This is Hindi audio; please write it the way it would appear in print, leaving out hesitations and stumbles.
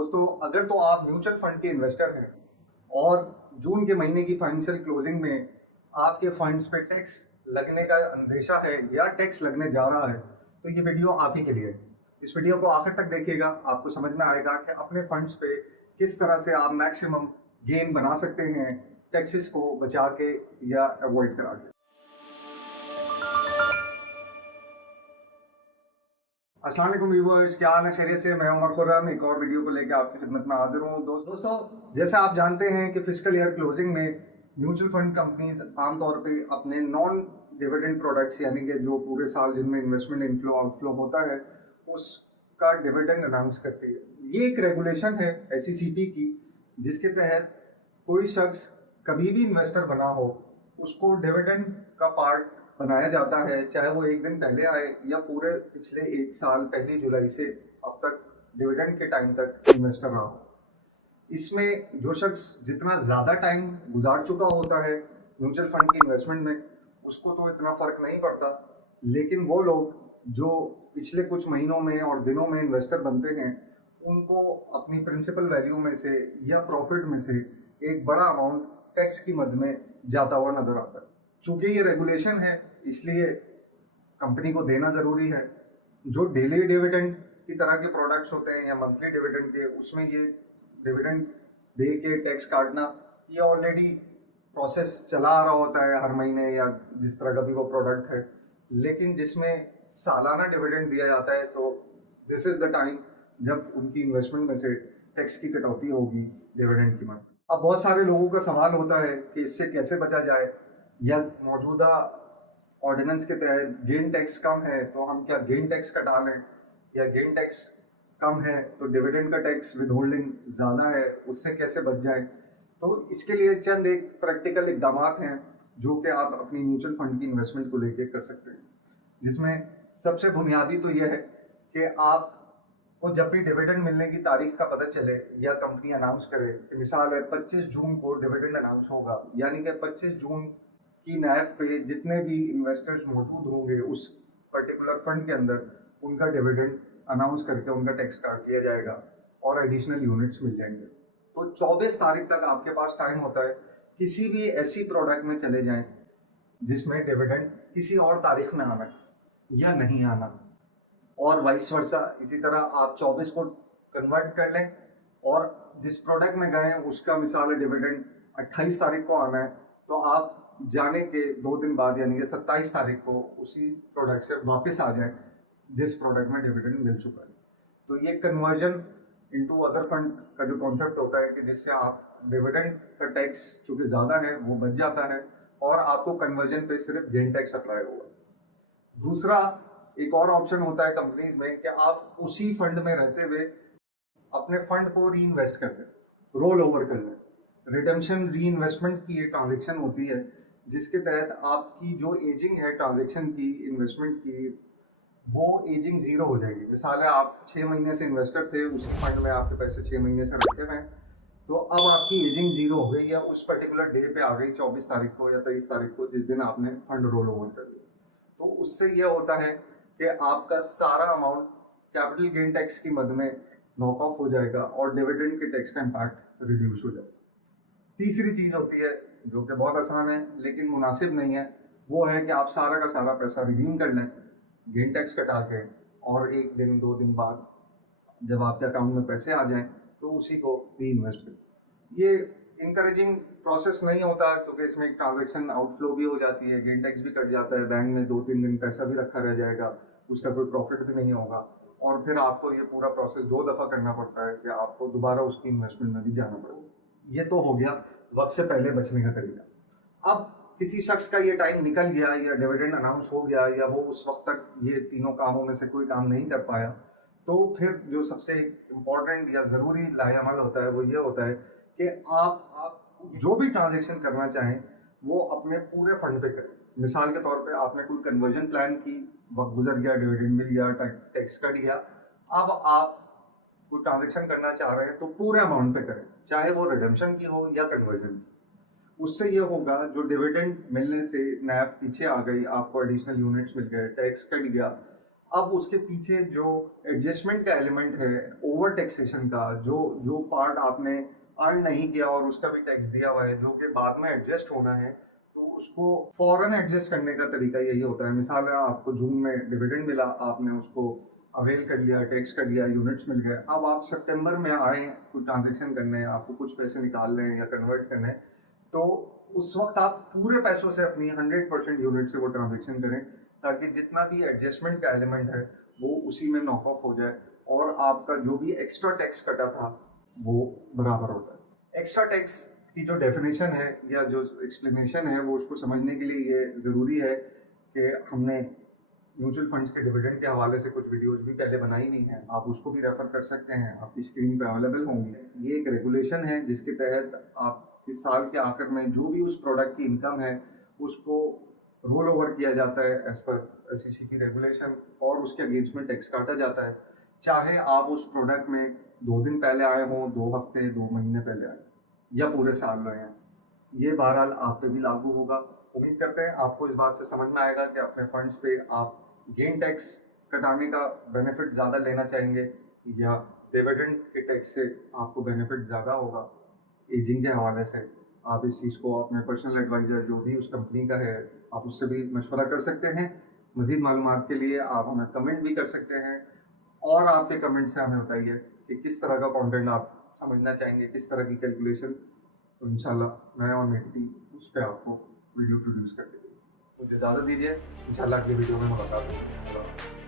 दोस्तों, अगर तो आप म्यूचुअल फंड के इन्वेस्टर हैं और जून के महीने की फाइनेंशियल क्लोजिंग में आपके फंड्स पे टैक्स लगने का अंदेशा है या टैक्स लगने जा रहा है, तो ये वीडियो आप ही के लिए है। इस वीडियो को आखिर तक देखिएगा, आपको समझ में आएगा कि अपने फंड्स पे किस तरह से आप मैक्सिमम गेन बना सकते हैं टैक्सेस को बचा के या अवॉइड करा के। अस्सलाम वालेकुम व्यूअर्स, क्या हाल है? खैरियत से? मैं उमर खुर्रम एक और वीडियो को लेकर आपकी खिदमत में हाजिर हूँ। दोस्तों, जैसे आप जानते हैं कि फिस्कल ईयर क्लोजिंग में म्यूचुअल फंड कंपनीज आमतौर पे अपने नॉन डिविडेंड प्रोडक्ट्स यानी कि जो पूरे साल जिनमें इन्वेस्टमेंट इनफ्लो आउटफ्लो होता है उसका डिविडेंड अनाउंस करती है। ये एक रेगुलेशन है SECP की, जिसके तहत कोई शख्स कभी भी इन्वेस्टर बना हो उसको डिविडेंड का पार्ट बनाया जाता है, चाहे वो एक दिन पहले आए या पूरे पिछले एक साल 1 जुलाई से अब तक डिविडेंड के टाइम तक इन्वेस्टर रहा हो। इसमें जो शख्स जितना ज़्यादा टाइम गुजार चुका होता है म्यूचुअल फंड की इन्वेस्टमेंट में उसको तो इतना फ़र्क नहीं पड़ता, लेकिन वो लोग जो पिछले कुछ महीनों में और दिनों में इन्वेस्टर बनते हैं उनको अपनी प्रिंसिपल वैल्यू में से या प्रॉफिट में से एक बड़ा अमाउंट टैक्स की मद में जाता हुआ नजर आता है। चूंकि ये रेगुलेशन है इसलिए कंपनी को देना जरूरी है। जो डेली डिविडेंड की तरह के प्रोडक्ट्स होते हैं या मंथली डिविडेंड के, उसमें ये डिविडेंड दे के टैक्स काटना ये ऑलरेडी प्रोसेस चला आ रहा होता है हर महीने या जिस तरह का भी वो प्रोडक्ट है। लेकिन जिसमें सालाना डिविडेंड दिया जाता है तो दिस इज द टाइम जब उनकी इन्वेस्टमेंट में से टैक्स की कटौती होगी डिविडेंड की मद। अब बहुत सारे लोगों का सवाल होता है कि इससे कैसे बचा जाए, या मौजूदा ऑर्डिनेंस के तहत गेन टैक्स कम है तो हम क्या गेन टैक्स कटा लें, या गेन टैक्स कम है तो डिविडेंड का टैक्स विद होल्डिंग ज़्यादा है उससे कैसे बच जाए। तो इसके लिए चंद एक प्रैक्टिकल इकदाम हैं जो कि आप अपनी म्यूचुअल फंड की इन्वेस्टमेंट को लेकर कर सकते हैं, जिसमें सबसे बुनियादी तो यह है कि आप को जब भी डिविडेंड मिलने की तारीख का पता चले या कंपनी अनाउंस करे कि मिसाल है 25 जून को डिविडेंड अनाउंस होगा, यानी कि 25 जून की नैफ पे जितने भी इन्वेस्टर्स मौजूद होंगे उस पर्टिकुलर फंड के अंदर उनका डिविडेंड अनाउंस करके उनका टैक्स काट दिया जाएगा और एडिशनल यूनिट्स मिल जाएंगे। तो 24 तारीख तक आपके पास टाइम होता है किसी भी ऐसी प्रोडक्ट में चले जाएं जिसमें डिविडेंड किसी और तारीख में आना या नहीं आना, और वाइस वर्सा। इसी तरह आप 24 को कन्वर्ट कर लें और जिस प्रोडक्ट में गए उसका मिसाल डिविडेंड 28 तारीख को आना है तो आप जाने के 2 दिन बाद यानी कि 27 तारीख को उसी प्रोडक्ट से वापस आ जाए जिस प्रोडक्ट में डिविडेंड मिल चुका है। तो ये कन्वर्जन इनटू अदर फंड का जो कॉन्सेप्ट होता है कि जिससे आप डिविडेंड का टैक्स चूंकि ज़्यादा है वो बच जाता है और आपको कन्वर्जन पे सिर्फ गेन टैक्स अप्लाई होगा। दूसरा एक और ऑप्शन होता है कंपनीज में कि आप उसी फंड में रहते हुए अपने फंड को री इन्वेस्ट कर दें, रोल ओवर कर लें। रिडेम्पशन री इन्वेस्टमेंट की एक ट्रांजेक्शन होती है जिसके तहत आपकी जो एजिंग है ट्रांजेक्शन की इन्वेस्टमेंट की वो एजिंग जीरो हो जाएगी। मिसाल है आप 6 महीने से इन्वेस्टर थे, उसी फंड में आपके पैसे 6 महीने से रखे हुए हैं, तो अब आपकी एजिंग जीरो हो गई या उस पर्टिकुलर डे पे आ गई 24 तारीख को या 23 तारीख को जिस दिन आपने फंड रोल ओवर कर दिया। तो उससे यह होता है कि आपका सारा अमाउंट कैपिटल गेन टैक्स की मद में नॉक ऑफ हो जाएगा और डिविडेंड के टैक्स का इम्पैक्ट रिड्यूस हो जाएगा। तीसरी चीज होती है जो कि बहुत आसान है लेकिन मुनासिब नहीं है, वो है कि आप सारा का सारा पैसा रिडीम कर लें गेन टैक्स कटा के, और 1 दिन 2 दिन बाद जब आपके अकाउंट में पैसे आ जाएं तो उसी को री इन्वेस्ट करें। ये इनकरेजिंग प्रोसेस नहीं होता क्योंकि इसमें एक ट्रांजेक्शन आउटफ्लो भी हो जाती है, गेन टैक्स भी कट जाता है, बैंक में 2-3 दिन पैसा भी रखा रह जाएगा, उसका कोई प्रॉफिट भी नहीं होगा, और फिर आपको ये पूरा प्रोसेस 2 दफ़ा करना पड़ता है कि आपको दोबारा उसकी इन्वेस्टमेंट में भी जाना पड़ेगा। ये तो हो गया वक्त से पहले बचने का तरीका। अब किसी शख्स का ये टाइम निकल गया या डिविडेंड अनाउंस हो गया या वो उस वक्त तक ये तीनों कामों में से कोई काम नहीं कर पाया, तो फिर जो सबसे इम्पोर्टेंट या ज़रूरी लाहेअमल होता है वो ये होता है कि आप जो भी ट्रांजेक्शन करना चाहें वो अपने पूरे फंड पे करें। मिसाल के तौर पे आपने कोई कन्वर्जन प्लान की, वक्त गुजर गया, डिविडेंड मिल गया, टैक्स कट गया, अब आप कोई ट्रांजेक्शन करना चाह रहे हैं तो पूरे अमाउंट पे करें, चाहे वो रिडेम्पशन की हो या कन्वर्जन की। उससे ये होगा जो डिविडेंड मिलने से नैफ पीछे आ गई, आपको एडिशनल यूनिट्स मिल गए, टैक्स कट गया, अब उसके पीछे जो एडजस्टमेंट का एलिमेंट है, ओवर टैक्सेशन का, जो पार्ट आपने अर्न नहीं किया और उसका भी टैक्स दिया हुआ है जो कि बाद में एडजस्ट होना है, तो उसको फौरन एडजस्ट करने का तरीका यही होता है। मिसाल है, आपको जून में डिविडेंड मिला, आपने उसको अवेल कर लिया, टैक्स कर लिया, यूनिट्स मिल गए। अब आप सितंबर में आए कुछ ट्रांजेक्शन करने हैं, आपको कुछ पैसे निकालने हैं या कन्वर्ट करने हैं, तो उस वक्त आप पूरे पैसों से अपनी 100% यूनिट से वो ट्रांजेक्शन करें, ताकि जितना भी एडजस्टमेंट का एलिमेंट है वो उसी में नॉक ऑफ हो जाए और आपका जो भी एक्स्ट्रा टैक्स कटा था वो बराबर होता है। एक्स्ट्रा टैक्स की जो डेफिनेशन है या जो एक्सप्लेनेशन है वो उसको समझने के लिए ये ज़रूरी है कि हमने म्यूचुअल फंड्स के डिविडेंड के हवाले से कुछ वीडियोस भी पहले बनाई नहीं है, आप उसको भी रेफर कर सकते हैं, आपकी स्क्रीन पे अवेलेबल होंगी। ये एक रेगुलेशन है जिसके तहत आप इस साल के आखिर में जो भी उस प्रोडक्ट की इनकम है उसको रोल ओवर किया जाता है एज पर SEC की रेगुलेशन और उसके अगेंस्ट में टैक्स काटा जाता है, चाहे आप उस प्रोडक्ट में 2 दिन पहले आए हों, 2 हफ्ते 2 महीने पहले आए या पूरे साल रहे हैं। ये बहरहाल आप पे भी लागू होगा। उम्मीद करते हैं आपको इस बात से समझ में आएगा कि अपने फंड्स पे आप गेन टैक्स कटाने का बेनिफिट ज़्यादा लेना चाहेंगे या डिविडेंड के टैक्स से आपको बेनिफिट ज़्यादा होगा। एजिंग के हवाले से आप इस चीज़ को अपने पर्सनल एडवाइज़र जो भी उस कंपनी का है, आप उससे भी मशवरा कर सकते हैं। मज़ीद मालूमात के लिए आप हमें कमेंट भी कर सकते हैं और आपके कमेंट से हमें बताइए कि किस तरह का कंटेंट आप समझना चाहेंगे, किस तरह की कैलकुलेशन। तो इंशाल्लाह मैं और मेरी टीम उस पर आपको वीडियो प्रोड्यूस कर देंगे। मुझे इजाज़त दीजिए, इंशाल्लाह अगली वीडियो में मुलाकात होगी।